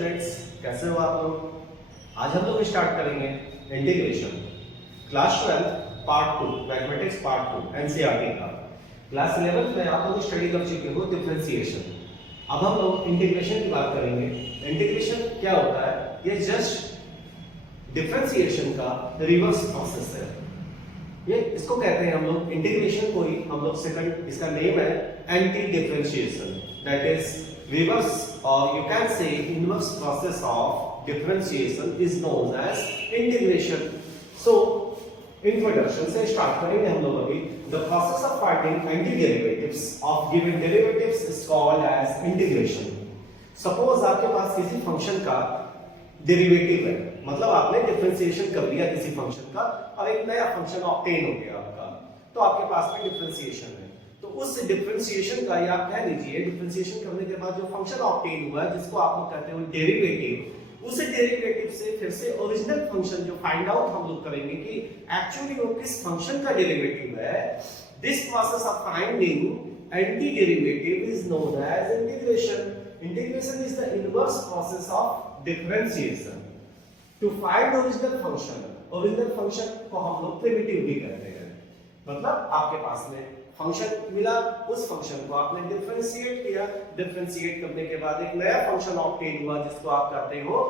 Students, कैसे हो आप लोग। आज हम लोग स्टार्ट करेंगे integration, class 12 part 2 mathematics part 2 NCERT का। क्लास 11 में आप लोग स्टडी कर चुके हो डिफरेंशिएशन। अब हम लोग इंटीग्रेशन की बात करेंगे। इंटीग्रेशन क्या होता है? ये जस्ट डिफरेंशिएशन का रिवर्स प्रोसेस है। ये इसको कहते हैं हम लोग इंटीग्रेशन को ही हम लोग सेकंड, इसका नेम है anti differentiation, that is reverse or you can say inverse process of differentiation is known as integration. So introduction से start करेंगे हम लोग अभी। The process of finding antiderivatives of given derivatives is called as integration. Suppose आपके पास किसी function का derivative है, मतलब आपने डिफरेंशिएशन कर लिया किसी फंक्शन का और एक नया फंक्शन ऑब्टेन हो गया आपका, तो आपके पास में डिफरेंशिएशन है। तो उस डिफरेंशिएशन का या कह लीजिए डिफरेंशिएशन करने के बाद जो फंक्शन ऑब्टेन हुआ है, जिसको आप लोग कहते हो डेरिवेटिव, उस डेरिवेटिव से फिर से ओरिजिनल फंक्शन जो फाइंड आउट हम लोग करेंगे कि एक्चुअली वो किस फंक्शन का डेरिवेटिव है। This process of finding anti derivative is known as integration. Integration is the inverse process of differentiation to find original function. Original function को हम लोग प्रिमिटिव भी कहते हैं, मतलब आपके पास में फंक्शन मिला, उस फंक्शन को आपने डिफरेंशिएट किया, डिफरेंशिएट करने के बाद एक नया फंक्शन ऑब्टेन हुआ जिसको आप कहते हो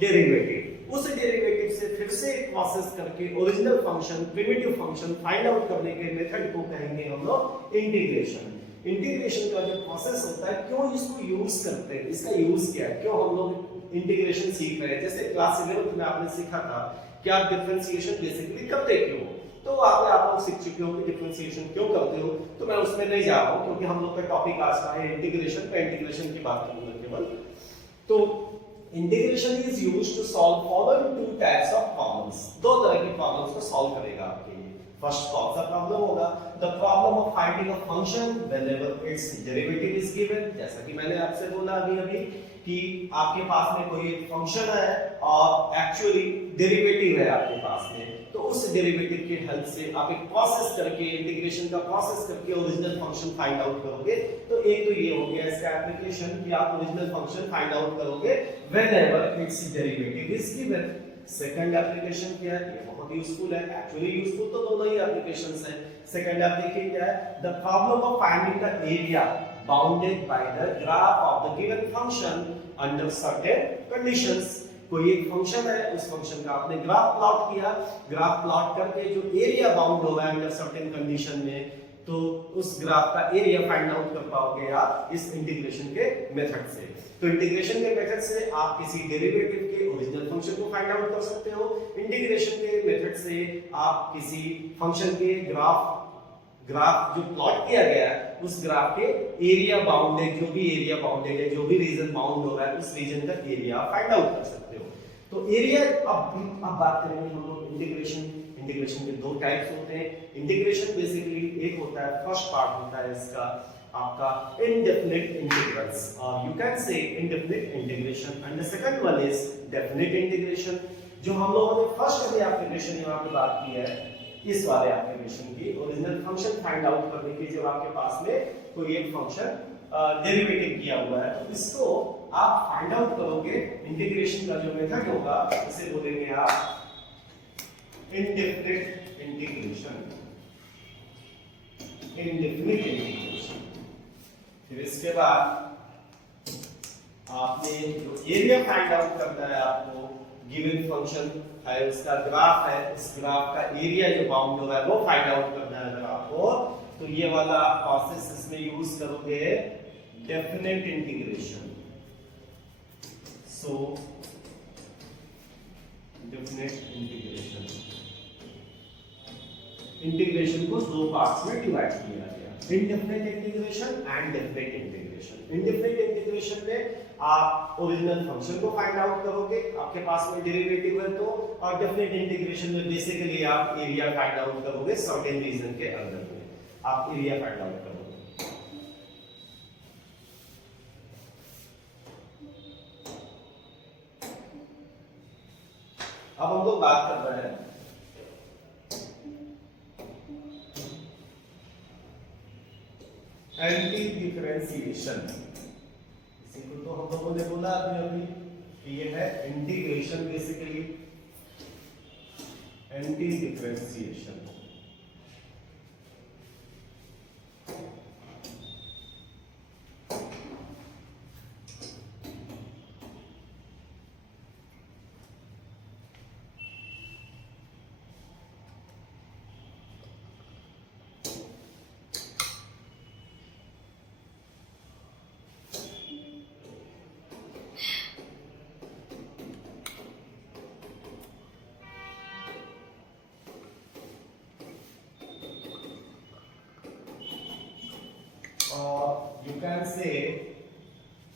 डेरिवेटिव. उस डेरिवेटिव से फिर से एक प्रोसेस करके original function, primitive function find out करने के मेथड को कहेंगे हम लोग इंटीग्रेशन. इंटीग्रेशन का जो प्रोसेस होता है, क्यों इसको यूज करते हैं, इसका यूज क्या है, क्यों हम लोग इंटीग्रेशन सीख रहे हैं। जैसे क्लास 11 में आपने सीखा था कि आप डिफरेंशिएशन बेसिकली करते क्यों, तो आप लोग सीख चुके हो कि डिफरेंशिएशन क्यों करते हो, तो मैं उसमें नहीं जा रहा हूं क्योंकि हम लोग का टॉपिक आज का है इंटीग्रेशन. मैं इंटीग्रेशन की बात करूंगा केवल. तो integration is used to solve following two types of problems. दो तरह की प्रॉब्लम्स को सॉल्व करेगा आपके लिए. फर्स्ट कौन सा प्रॉब्लम होगा? The problem of finding a function whenever it's derivative is given. जैसा कि मैंने आपसे बोला अभी कि आपके पास में कोई एक फंक्शन है और एक्चुअली डेरिवेटिव है आपके पास में, तो उस डेरिवेटिव के हेल्प से आप एक प्रोसेस करके, इंटीग्रेशन का प्रोसेस करके ओरिजिनल फंक्शन फाइंड आउट करोगे. तो एक तो ये हो गया इसका एप्लीकेशन कि आप ओरिजिनल फंक्शन फाइंड आउट करोगे whenever it's derivative is given. Second application क्या है? ये बहुत यूजफुल है. एक्चुअली यूजफुल तो दोनों ही एप्लीकेशंस हैं. सेकंड एप्लीकेशन क्या है? The problem of finding the area bounded by the graph of the given function under certain conditions. कोई एक फंक्शन है, उस फंक्शन का आपने ग्राफ प्लॉट किया, ग्राफ प्लॉट करके जो एरिया बाउंड होगा अंडर सर्टेन कंडीशन में, तो उस ग्राफ का एरिया फाइंड आउट कर पाओगे आप इस इंटीग्रेशन के मेथड से. तो इंटीग्रेशन के मेथड से आप किसी डेरिवेटिव के ओरिजिनल फंक्शन को फाइंड आउट कर सकते हो. इंटीग्रेशन के मेथड से आप किसी फंक्शन के ग्राफ जो प्लॉट किया गया है, उस ग्राफ के एरिया बाउंडेड, जो भी एरिया बाउंडेड है, जो भी रीजन बाउंड हो रहा है, उस रीजन का एरिया फाइंड आउट कर सकते हो. तो एरिया अब बात करेंगे हम लोग इंटीग्रेशन के दो टाइप्स होते हैं. इंटीग्रेशन बेसिकली एक होता है, फर्स्ट पार्ट होता है इसका आपका इनडेफिनिट इंटीग्रल्स, और you can say indefinite integration, and the second one is definite integration. जो हम लोगों ने फर्स्ट वाली एप्लीकेशन यहाँ पे बात की है, इस वाले एप्लीकेशन की ओरिजिनल फंक्शन फाइंड आउट करने की, जब आपके पास में कोई एक फंक्शन डेरिवेटिव किया हुआ है, तो इसको आप फाइंड आउट करोगे. इंटीग्रेशन का जो मेथड होगा इसे बोलेंगे आप इनडेफिनिट इंटीग्रेशन. Indefinite integration. फिर इसके बाद आपने जो एरिया फाइंड आउट करना है आपको, गिवन फंक्शन है, उसका ग्राफ है, उस ग्राफ का एरिया जो बाउंड हो रहा है वो फाइंड आउट करना है अगर आपको, तो ये वाला प्रोसेस इसमें यूज करोगे डेफिनेट इंटीग्रेशन. सो डेफिनेट इंटीग्रेशन को दो पार्ट्स में डिवाइड किया गया, indefinite integration and definite integration. Indefinite integration में आप ओरिजिनल फंक्शन को फाइंड आउट करोगे, आपके पास में डेरिवेटिव है तो, और डेफिनेट इंटीग्रेशन में बेसिकली आप एरिया फाइंड आउट करोगे. सर्टेन रीजन के अंदर में आप एरिया फाइंड आउट करोगे. अब हम लोग बात कर रहे हैं एंटी डिफरेंशिएशन. इसी को तो हम लोगों ने बोला अभी कि integration basically anti differentiation. You can say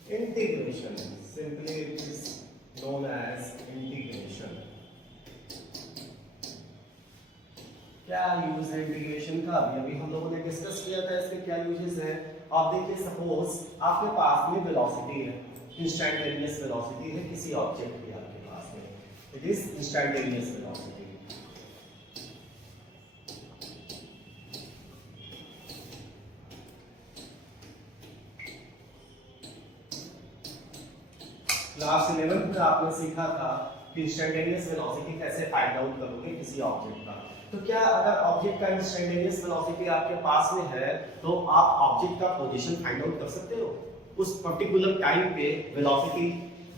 integration, simply it is known as integration। क्या यूज है इंटीग्रेशन का? अभी हम लोगों ने डिस्कस किया था इसके क्या यूजेस है। आप देखिए, सपोज आपके पास में वेलोसिटी है, इंस्टैंटेनियस वेलोसिटी है किसी ऑब्जेक्ट की आपके पास में, it is instantaneous velocity. Class 11 में आपने सीखा था कि इंस्टैंटेनियस वेलोसिटी कैसे फाइंड आउट करोगे किसी ऑब्जेक्ट का। तो क्या अगर ऑब्जेक्ट का इंस्टैंटेनियस वेलोसिटी आपके पास में है तो आप ऑब्जेक्ट का पोजीशन फाइंड आउट कर सकते हो उस पर्टिकुलर टाइम पे। वेलोसिटी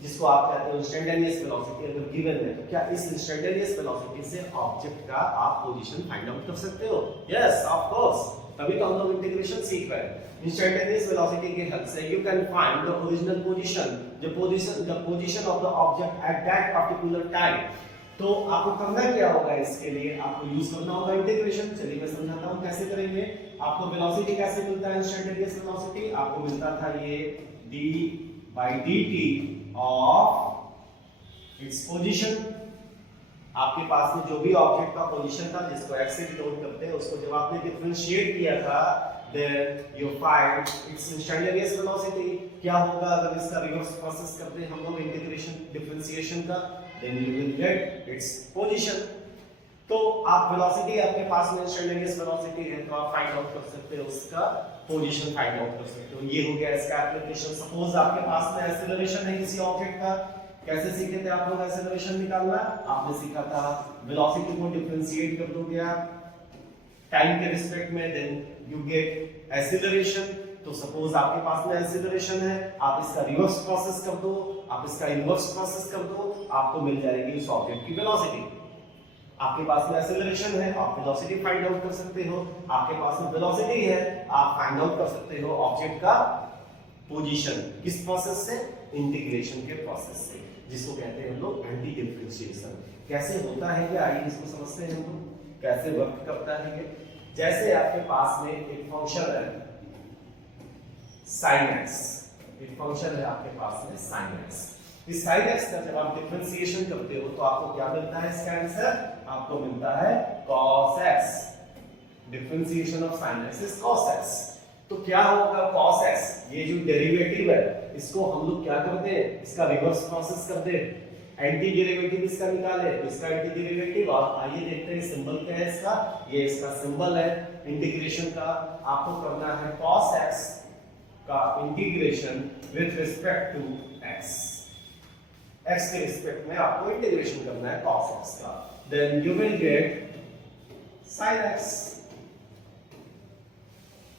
जिसको आप कहते हो इंस्टैंटेनियस वेलोसिटी अगर गिवन है, तो क्या इस इंस्टैंटेनियस वेलोसिटी से ऑब्जेक्ट का आप पोजीशन फाइंड आउट कर सकते हो? यस, ऑफ कोर्स, तभी तो हम लोग इंटीग्रेशन सीख रहे हैं। इंस्टैंटेनियस वेलोसिटी के हेल्प से you can find the original position, the position of the object at that particular time. तो आपको करना क्या होगा? इसके लिए आपको यूज करना होगा इंटीग्रेशन। चलिए मैं समझाता हूं कैसे करेंगे। आपको वेलोसिटी कैसे मिलता है? इंस्टैंटेनियस वेलोसिटी आपको मिलता था ये d/dt ऑफ इट्स पोजीशन। आपके पास में जो भी ऑब्जेक्ट का पोजीशन था जिसको x से डिनोट करते हैं, उसको जब आपने डिफरेंशिएट किया था, then you find its instantaneous velocity। क्या होगा अगर इसका रिवर्स प्रोसेस करते हैं हम लोग इंटीग्रेशन डिफरेंशिएशन का? then you will get its position। तो आप वेलोसिटी आपके पास में इंस्टैंटेनियस वेलोसिटी है तो आप फाइंड आउट कर सकते हो उसका पोजीशन फाइंड आउट कर सकते हो। ये हो गया इसका एप्लीकेशन। सपोज आपके पास में एक्सेलरेशन है किसी ऑब्जेक्ट का। कैसे सीखे थे आप लोग एक्सेलरेशन निकालना? आपने सीखा था वेलोसिटी को डिफरेंशिएट कर दोगे आप टाइम के रिस्पेक्ट में, देन यू गेट एक्सेलरेशन। तो सपोज आपके पास में एक्सेलरेशन है, आप इसका रिवर्स प्रोसेस कर दो, आप इसका इनवर्स प्रोसेस कर दो, आपको मिल जाएगी उस ऑब्जेक्ट की वेलोसिटी। आपके पास में एक्सेलरेशन है, आप वेलोसिटी फाइंड आउट कर सकते हो। आपके पास में वेलोसिटी है, आप फाइंड आउट कर सकते हो ऑब्जेक्ट का पोजीशन। किस प्रोसेस से? इंटीग्रेशन के प्रोसेस से, जिसको कहते हैं हम लोग एंटी डिफरेंशिएशन। कैसे होता है ये, आइए इसको समझते हैं हम लोग कैसे वर्क करता है ये। जैसे आपके पास में एक फंक्शन है sin x, एक फंक्शन है आपके पास में sin x। इस sin x का जब आप डिफरेंशिएशन करते हो तो आपको क्या मिलता है? इसका आंसर आपको मिलता है cos x। Differentiation of sin x is cos x। तो क्या होगा cos x? ये जो डेरिवेटिव है इसको हम लोग क्या करते हैं? इसका रिवर्स प्रोसेस कर दे, एंटी डेरिवेटिव इसका निकाले, इसका एंटी डेरिवेटिव। और आइए देखते हैं सिंबल क्या है इसका। ये इसका सिंबल है इंटीग्रेशन का। आपको करना है cos x का integration with respect to x। x के रिस्पेक्ट में आपको इंटीग्रेशन करना है cos x का। Then you will get sin x।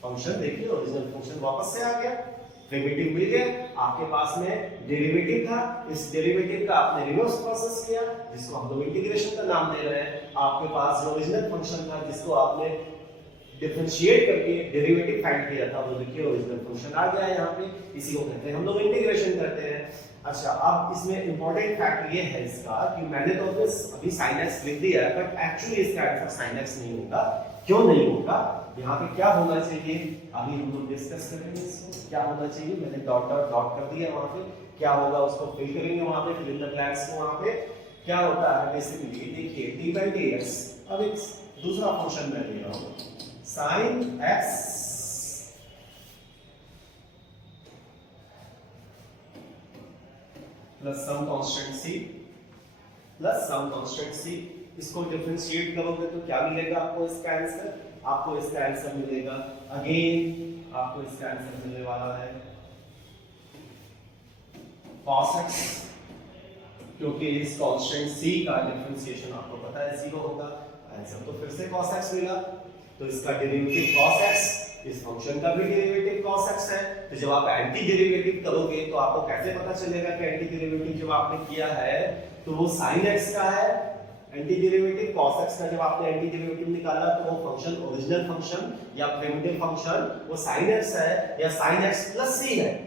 Function देखिए, ओरिजिनल फंक्शन वापस से आ गया, डेरिवेटिव मिल गया। आपके पास में डेरिवेटिव था, इस डेरिवेटिव का आपने रिवर्स प्रोसेस किया जिसको हम लोग इंटीग्रेशन का नाम दे रहे हैं। आपके पास जो ओरिजिनल फंक्शन था जिसको आपने डिफरेंशिएट करके डेरिवेटिव फाइंड किया था, वो देखिए ओरिजिनल फंक्शन आ गया है यहाँ पे। इसी को कहते हैं हम लोग इंटीग्रेशन करते हैं। अच्छा, अब इसमें इंपॉर्टेंट फैक्ट ये है इसका कि मैंने तो अभी sin x लिख दिया है, बट एक्चुअली इसका आंसर sin x नहीं होगा। क्यों नहीं होगा? यहाँ पे क्या होना चाहिए अभी हम लोग डिस्कस करेंगे इसको। क्या होना चाहिए? मैंने डॉट डॉट डॉट कर दिया वहां पे। क्या होगा उसको फिल करेंगे वहां पे, फिल इन द ब्लैंक्स को। वहां पे क्या होता है बेसिकली, देखिए d/dx। अब एक दूसरा फंक्शन मैं ले रहा हूं sin x plus some constant c plus some constant c। इसको डिफरेंशिएट करोगे तो क्या मिलेगा आपको? इसका आंसर आपको इसका आंसर मिलेगा, अगेन आपको इसका आंसर मिलने वाला है cos x क्योंकि इस कांस्टेंट c का डिफरेंशिएशन आपको पता है 0 होगा। आंसर तो फिर से cos x मिला, तो इसका डेरिवेटिव cos x, इस फंक्शन का भी डेरिवेटिव cos x है। तो जब आप एंटी डेरिवेटिव करोगे तो आपको कैसे पता चलेगा कि एंटी डेरिवेटिव जब आपने किया है तो वो sin x का है। एंटी डेरिवेटिव cos x का जब आपने एंटी डेरिवेटिव निकाला तो वो फंक्शन ओरिजिनल फंक्शन या प्रिमिटिव फंक्शन वो sin x है या sin x प्लस c है।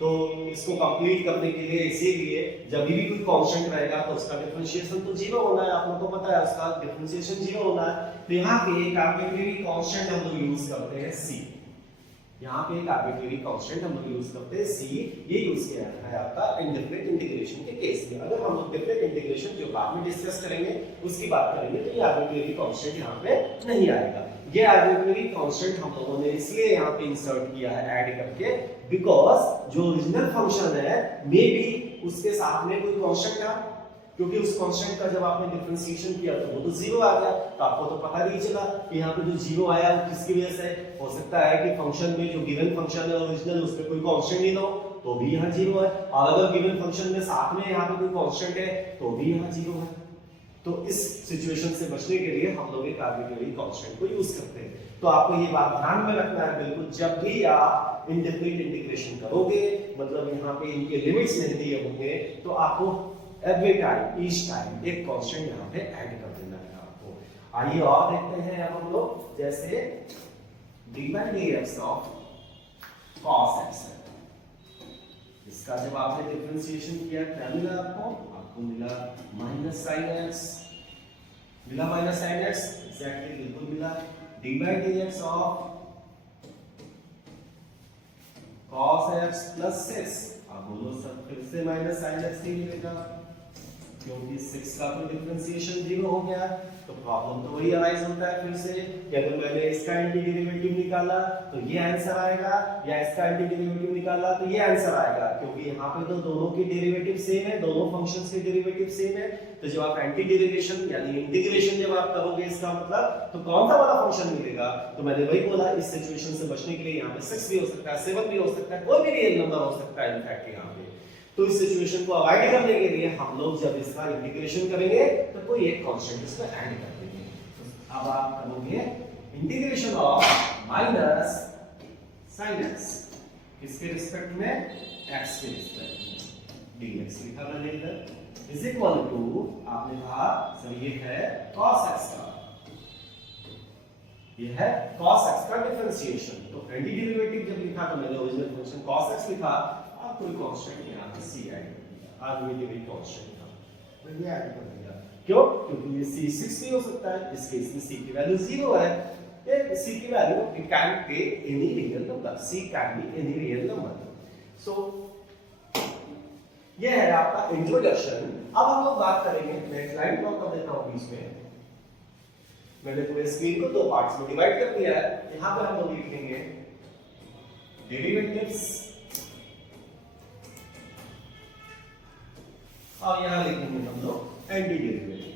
तो इसको कंप्लीट करने के लिए इसीलिए जब भी कोई कांस्टेंट रहेगा तो उसका डिफरेंशिएशन तो 0 होना है, आप लोगों को पता है उसका डिफरेंशिएशन 0 होना है। तो यहाँ पे एक आर्बिट्रेरी कांस्टेंट हम लोग यूज करते हैं c। यहाँ पे एक आर्बिट्रेरी कांस्टेंट हम लोग यूज करते हैं c। ये यूज किया है आपका इनडेफिनिट इंटीग्रेशन के केस में। अगर हम लोग डेफिनिट इंटीग्रेशन जो बाद में डिस्कस करेंगे उसकी बात करेंगे तो ये आर्बिट्रेरी कांस्टेंट यहाँ पे नहीं आएगा। ये आर्बिट्रेरी कांस्टेंट हम लोगों ने इसलिए यहाँ पे इंसर्ट किया है ऐड करके, बिकॉज जो ओरिजिनल फंक्शन है मे बी उसके साथ में कोई कांस्टेंट था, क्योंकि उस कांस्टेंट का जब आपने डिफरेंशिएशन किया तो वो तो 0 आ गया। तो आपको तो पता नहीं चला कि यहाँ पे जो 0 आया वो किसकी वजह से। हो सकता है कि फंक्शन में जो गिवन फंक्शन है ओरिजिनल उस पे कोई कांस्टेंट नहीं हो तो भी यहाँ 0 है, और अगर गिवन फंक्शन में साथ में यहाँ पे कोई कांस्टेंट है तो भी यहाँ 0 है। तो इस सिचुएशन से बचने के लिए हम लोग एक आर्बिट्रेरी कांस्टेंट को यूज करते हैं। तो आपको ये बात ध्यान में रखना है बिल्कुल, जब भी आप इनडेफिनिट इंटीग्रेशन करोगे, मतलब यहाँ पे इनके लिमिट्स नहीं दिए होंगे, तो आपको एवरी टाइम ईच टाइम एक कांस्टेंट यहाँ पे ऐड कर देना है आपको। आइए और देखते हैं अब हम लोग, जैसे d/dx ऑफ cos x है, इसका जब आपने डिफरेंशिएशन किया क्या मिला आपको मिला माइनस sin x, मिला माइनस sin x एग्जैक्टली बिल्कुल मिला। d/dx of cos x plus 6, आप बोलो सब फिर से माइनस sin x ही मिलेगा, क्योंकि 6 का तो डिफरेंशिएशन 0 हो गया। तो प्रॉब्लम तो वही अराइज होता है फिर से कि अगर मैंने इसका एंटी डेरिवेटिव निकाला तो ये आंसर आएगा, या इसका एंटी डेरिवेटिव निकाला तो ये आंसर आएगा, क्योंकि यहाँ पे तो दोनों के डेरिवेटिव सेम है, दोनों फंक्शंस के डेरिवेटिव सेम है। तो जब आप एंटी डेरिवेशन यानी इंटीग्रेशन जब आप करोगे इसका मतलब तो कौन सा वाला फंक्शन मिलेगा। तो मैंने वही बोला, इस सिचुएशन से बचने के लिए यहाँ पे 6 भी हो सकता है, 7 भी हो सकता है, कोई भी रियल नंबर हो सकता है इनफैक्ट यहाँ पे। तो इस सिचुएशन को अवॉइड करने के लिए हम लोग जब इसका इंटीग्रेशन करेंगे तो कोई एक कांस्टेंट इसमें ऐड कर देंगे। तो अब आप करोगे integration of minus sin x किसके रिस्पेक्ट में, x के रिस्पेक्ट में, dx लिखा मैंने इधर इज इक्वल टू, आपने कहा सर ये है cos x का, ये है cos x का डिफरेंशिएशन। तो एंटी डेरिवेटिव जब लिखा तो मैंने ओरिजिनल फंक्शन cos x लिखा, अब कोई कांस्टेंट यहाँ पे c ऐड कर दिया, आर्बिट्रेरी कांस्टेंट था तो ये ऐड कर दिया। क्यों? क्योंकि ये c 6 भी हो सकता है, इस केस में c की वैल्यू 0 है। c की value it can be any real number, c can be any real number। so ये है आपका इंट्रोडक्शन। अब हम लोग बात करेंगे, मैं स्लाइड ड्रॉ कर देता हूं बीच में, मैंने पूरे स्क्रीन को दो पार्ट्स में डिवाइड कर दिया है। यहां पर हम लोग लिखेंगे डेरिवेटिव्स और यहां लिखेंगे हम लोग एंटी डेरिवेटिव्स।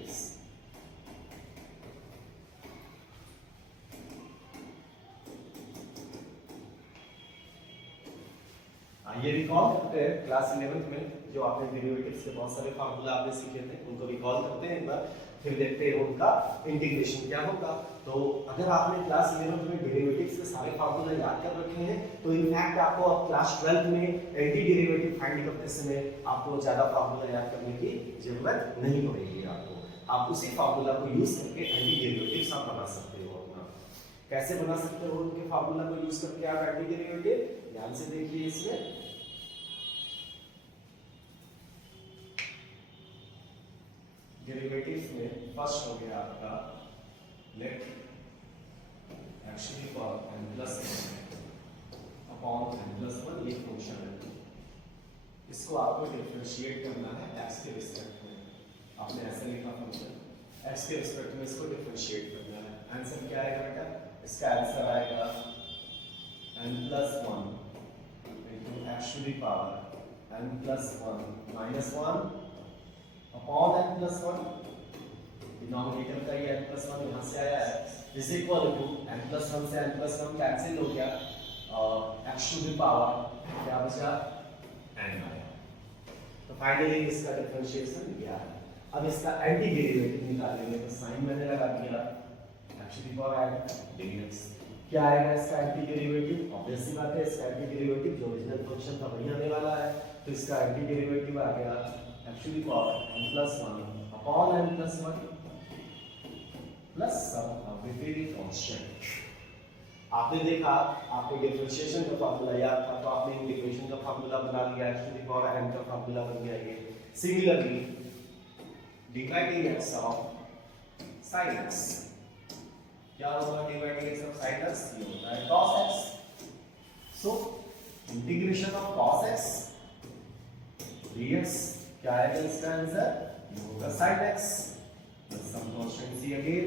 ये रिकॉल करते हैं क्लास 11th में जो आपने डेरिवेटिव्स के बहुत सारे फार्मूला आपने सीखे थे, उनको रिकॉल करते हैं एक बार, फिर देखते हैं उनका इंटीग्रेशन क्या होगा। तो अगर आपने क्लास 11th में डेरिवेटिव्स के सारे फार्मूला याद कर रखे हैं तो इनफैक्ट आपको अब क्लास 12th में एंटी डेरिवेटिव फाइंड करते समय आपको ज्यादा फार्मूला याद करने की जरूरत नहीं पड़ेगी। आप उसी फार्मूला को यूज करके एंटी डेरिवेटिव्स आप बना सकते हो। अपना कैसे बना सकते हो उनके फार्मूला को यूज करके आप एंटी डेरिवेटिव, ध्यान से देखिए इसमें। डेरिवेटिव्स में फर्स्ट हो गया आपका लेट x की power n plus 1 upon n plus 1, ये फंक्शन है, इसको आपको डिफरेंशिएट करना है x के रिस्पेक्ट में। आपने ऐसे लिखा फंक्शन x के रिस्पेक्ट में इसको डिफरेंशिएट करना है। आंसर क्या आएगा बेटा, इसका आंसर आएगा n plus 1 into x to the power n plus 1 minus 1 upon n plus 1, denominator का ये n प्लस 1 यहाँ से आया है, is equal to n plus 1 से n प्लस 1 कैंसिल हो गया और x टू द पावर क्या बचा n आया। तो फाइनली इसका डिफरेंशिएशन किया है। अब इसका एंटी डेरिवेटिव निकालेंगे तो साइन मैंने लगा दिया एक्चुअली पावर n dx। क्या आएगा इसका एंटी डेरिवेटिव? ऑब्वियस सी बात है, इसका एंटी डेरिवेटिव जो ओरिजिनल फंक्शन था वही आने वाला है, तो इसका एंटी डेरिवेटिव आ गया actually power n+1 upon n+1 plus some arbitrary constant. आपने देखा, आपको डिफरेंशिएशन का फार्मूला याद था, तो आपने इंटीग्रेशन का फार्मूला बना लिया, एक्चुअली पावर n का फार्मूला बन गया ये। Similarly dy dx of sin x, क्या होगा dy dx of sin x? ये होता है cos x। So integration of cos x dx क्या आएगा इसका आंसर? ये होगा sin x plus some constant c again.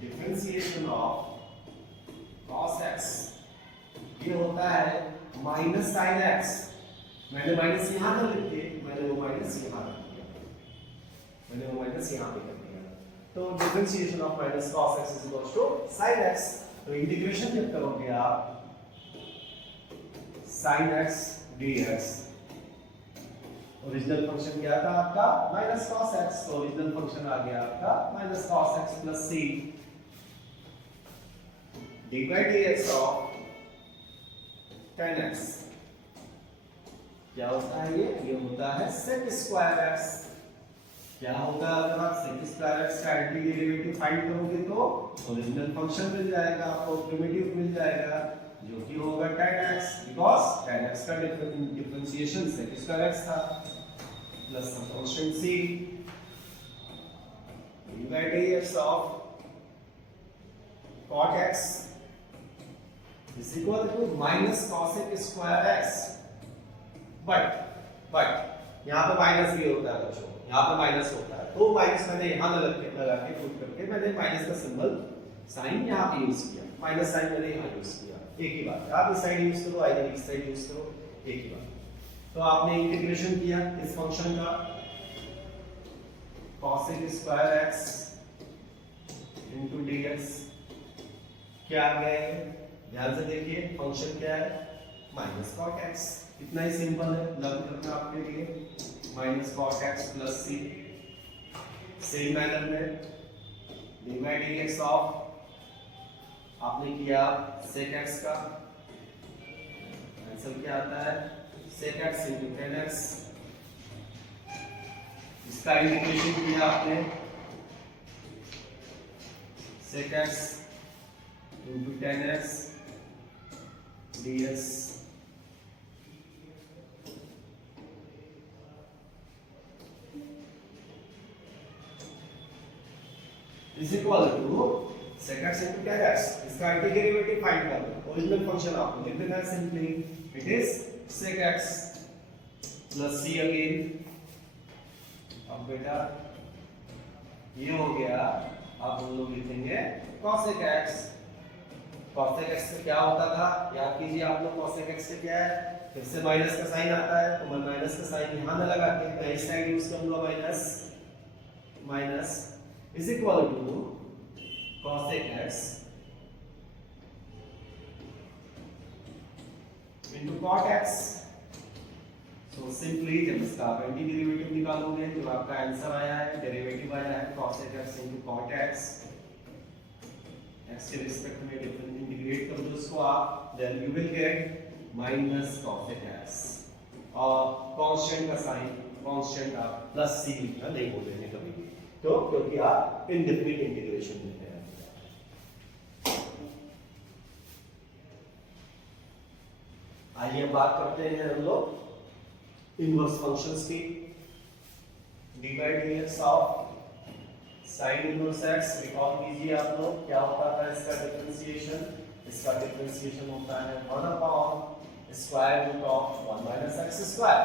Differentiation of cos x ये होता है माइनस sin x। मैंने माइनस यहां पर लिख के मैंने वो माइनस यहां रख दिया, मैंने वो माइनस यहां पे कर दिया। तो differentiation of minus cos x is equal to sin x। तो इंटीग्रेशन जब करोगे आप sin x dx, original function क्या था आपका माइनस cos x, तो ओरिजिनल फंक्शन आ गया आपका minus cos x plus c dy dx of tan x। क्या होता है ये होता है sec स्क्वायर x। क्या होता है अगर आप sec स्क्वायर x का एंटी डेरिवेटिव फाइंड करोगे तो ओरिजिनल फंक्शन मिल जाएगा आपको, प्रिमिटिव मिल जाएगा जो कि होगा tan x, because tan x का डिफरेंशिएशन sec स्क्वायर x था plus some constant c dy dx ऑफ cot x is equal to minus cosec square x। But यहाँ पे माइनस भी होता है बच्चों, यहाँ पे माइनस होता है, तो माइनस मैंने यहाँ लगा के पुट करके मैंने माइनस का सिंबल साइन यहाँ पे यूज किया, माइनस साइन मैंने यहाँ यूज किया। एक ही बात, आप इस साइड यूज करो, आइदर इस साइड यूज करो, एक ही बात। तो आपने इंटीग्रेशन किया इस फंक्शन का cosec square x into dx, क्या आ गया है? ध्यान से देखिए, फंक्शन क्या है माइनस cot x। इतना ही सिंपल है लर्न करना आपके लिए। Minus cot x plus c, same manner में dy dx ऑफ आपने किया sec x का आंसर क्या आता है sec x into tan x। इसका इंटीग्रेशन किया आपने sec x into tan x ds is equal to sec x into tan x। इसका एंटी डेरिवेटिव फाइंड करो, ओरिजिनल फंक्शन आपको लिख देना है simply, it is sec x plus c again. अब बेटा ये हो गया, अब हम लोग लिखेंगे cosec x। cosec x का क्या होता था याद कीजिए आप लोग, cosec x से क्या है, फिर से माइनस का साइन आता है, तो मैं माइनस का साइन यहां न लगा के मैं इस साइड यूज करूंगा minus, minus is equal to cosec x into cot x। so simply जब इसका आप एंटी डेरिवेटिव निकालोगे तो आपका आंसर आया है, डेरिवेटिव आया है cosec x into cot x। x के रिस्पेक्ट में डिफरेंट इंटीग्रेट कर दो इसको आप, then you will get minus cosec x और कांस्टेंट का साइन, कांस्टेंट आप प्लस c लिखना नहीं बोलेंगे कभी भी, तो क्योंकि आप इनडेफिनिट इंटीग्रेशन में हैं। आइए बात करते हैं हम लोग इनवर्स फंक्शंस की। dy dx of sin inverse x recall कीजिए आप लोग, क्या होता था इसका डिफरेंशिएशन? इसका डिफरेंशिएशन होता है 1 upon square root of 1 minus x square.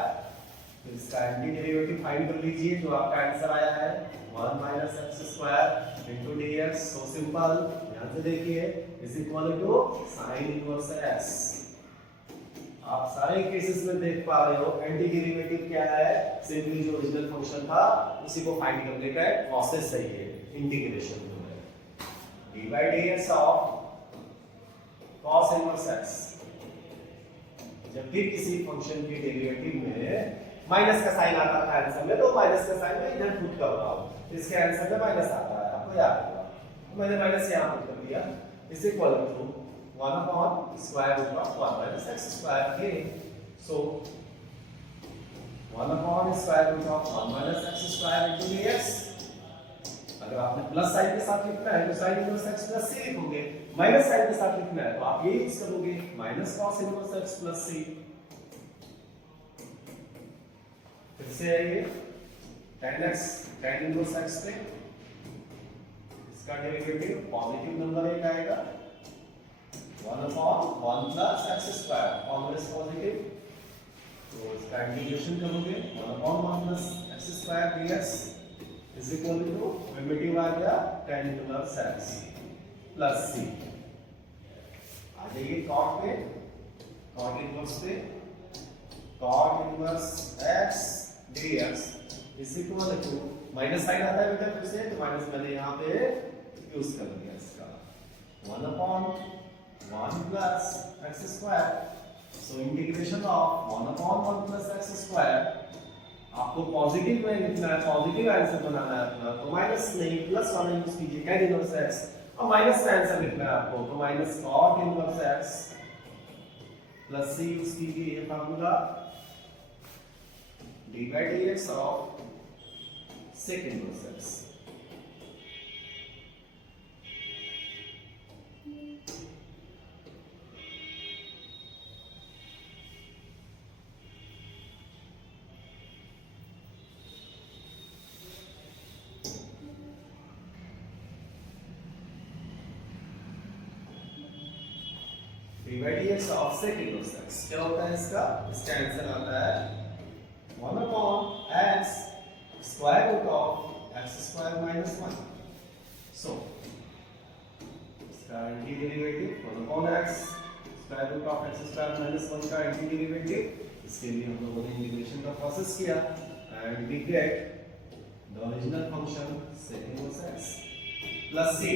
तो इसका एंटी डेरिवेटिव फाइंड कर लीजिए, जो आपका आंसर आया है 1 minus x square into dx। So simple, ध्यान से देखिए, is equal to sin inverse x। आप सारे केसेस में देख पा रहे हो एंटी डेरिवेटिव क्या है, सिंपली जो ओरिजिनल फंक्शन था उसी को फाइंड करने का प्रोसेस सही है, इंटीग्रेशन जो है dy dx of cos inverse x जब भी किसी फंक्शन के डेरिवेटिव में माइनस का साइन आता था आंसर में, तो माइनस का साइन मैं इधर पुट कर रहा हूं, इसके आंसर में माइनस आता है, आपको याद होगा, मैंने माइनस यहां पुट कर दिया, is equal to 1 upon square root of 1 minus x square के, so 1 upon square root of 1 minus x square into dx। अगर आपने प्लस साइन के साथ लिखना है तो sin inverse x plus c लिखोगे, माइनस साइन के साथ लिखना है तो आप ये यूज करोगे minus cos inverse x plus c। फिर से आइए tan x tan inverse x पे, इसका डेरिवेटिव पॉजिटिव नंबर एक आएगा 1 upon 1 plus x square, common positive, तो इसका इंटीग्रेशन करोगे 1 upon 1 plus x square dx is equal to primitive आ गया tan inverse x plus c। आ जाइए cot पे, cot इनवर्स पे, cot inverse x dx is equal to, minus sign आता है बेटा फिर से, तो माइनस मैंने यहाँ पे यूज कर दिया इसका 1 upon 1 plus x square, so integration of 1 upon 1 plus x square, आपको पॉजिटिव में लिखना है, पॉजिटिव आंसर बनाना है अपना, तो माइनस नहीं प्लस वाला यूज कीजिए tan इनवर्स x, और माइनस का आंसर लिखना है आपको, तो minus cot inverse x plus c use कीजिए, ये formula d by dx of sec inverse x। dx of sec inverse x क्या होता है इसका आंसर आता है 1 upon x square root of x स्क्वायर माइनस 1, सो इसका anti derivative 1 upon x square root of x स्क्वायर माइनस 1 का एंटी डेरिवेटिव, इसके लिए हम लोगों ने इंटीग्रेशन का प्रोसेस किया and we get the original function sec inverse x plus c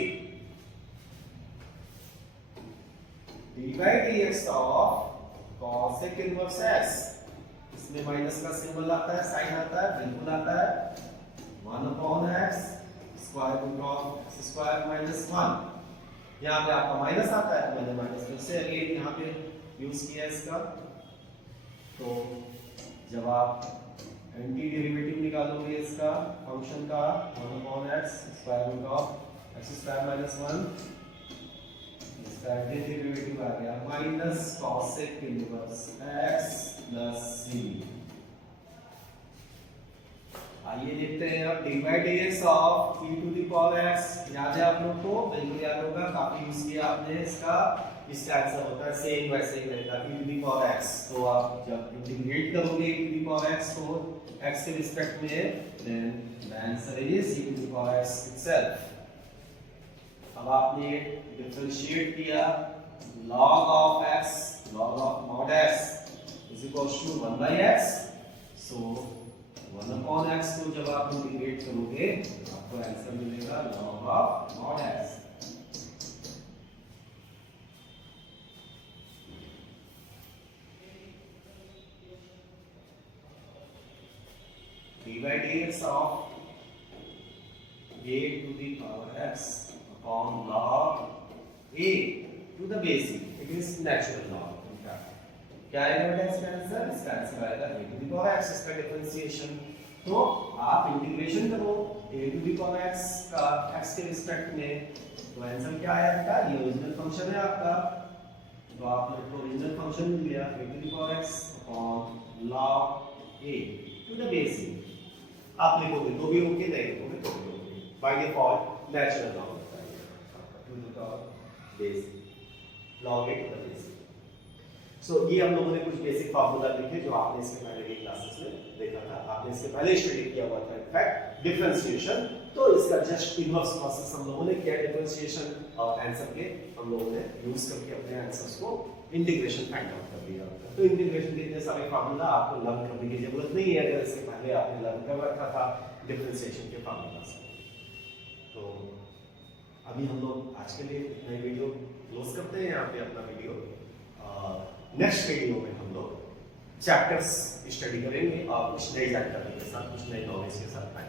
d by dx of cosec inverse x, इसमें माइनस का सिंबल आता है, साइन आता है, बिल्कुल आता है 1 upon x square root of x स्क्वायर माइनस 1, यहाँ पे आपका माइनस आता है तो मैंने माइनस फिर से अगेन यहाँ पे यूज किया इसका, तो जब आप एंटी डेरिवेटिव निकालोगे इसका फंक्शन का 1 upon x square root of x स्क्वायर माइनस 1, इसका डेरिवेटिव आ गया minus cosec inverse x plus c। आइए देखते हैं अब d by dx ऑफ e to the power x, याद है आप लोग को, बिल्कुल याद होगा, काफी यूज किया आपने इसका, इसका आंसर होता है सेम वैसे ही रहेगा e to the power x, तो आप जब इंटीग्रेट करोगे e to the power x को x के रिस्पेक्ट में, then the answer is e to the power x itself. अब आपने डिफरेंशिएट किया log of x log of mod x is equals to 1 by x, so 1 upon x को जब आप integrate करोगे आपको आंसर मिलेगा log of mod x। d by dx of a to the power x upon log a to the base e, it is natural log। क्या आएगा बेटा इसका आंसर? इसका आंसर आएगा a to the power x, इसका differentiation, तो आप integration करो a to the power x का x के रिस्पेक्ट में, तो आंसर क्या आया बेटा? ये ओरिजिनल फंक्शन है आपका, तो आपने तो ओरिजिनल फंक्शन मिल गया a to the power x upon log a to the base e। आप लिखोगे तो भी ओके, नहीं लिखोगे तो भी okay, by default natural log होता है to the power base log a to the base। सो ये हम लोगों ने कुछ बेसिक फार्मूला लिखे जो आपने इसके पहले की क्लासेस में देखा था, आपने इसके पहले स्टडी किया हुआ था इनफैक्ट डिफरेंशिएशन, तो इसका जस्ट इनवर्स प्रोसेस हम लोगों ने किया डिफरेंशिएशन और आंसर के हम लोगों ने यूज करके अपने आंसर्स को इंटीग्रेशन फाइंड आउट कर दिया। तो इंटीग्रेशन के इतने सारे फार्मूला आपको लर्न करने की जरूरत नहीं है अगर इसके पहले आपने लर्न कर रखा था डिफरेंशिएशन के फार्मूला से। तो अभी हम लोग आज के लिए नई वीडियो क्लोज करते हैं यहाँ पे अपना वीडियो, नेक्स्ट वीडियो में हम लोग चैप्टर्स स्टडी करेंगे और कुछ नए जानकारी के साथ, कुछ नए नॉलेज के साथ आएंगे।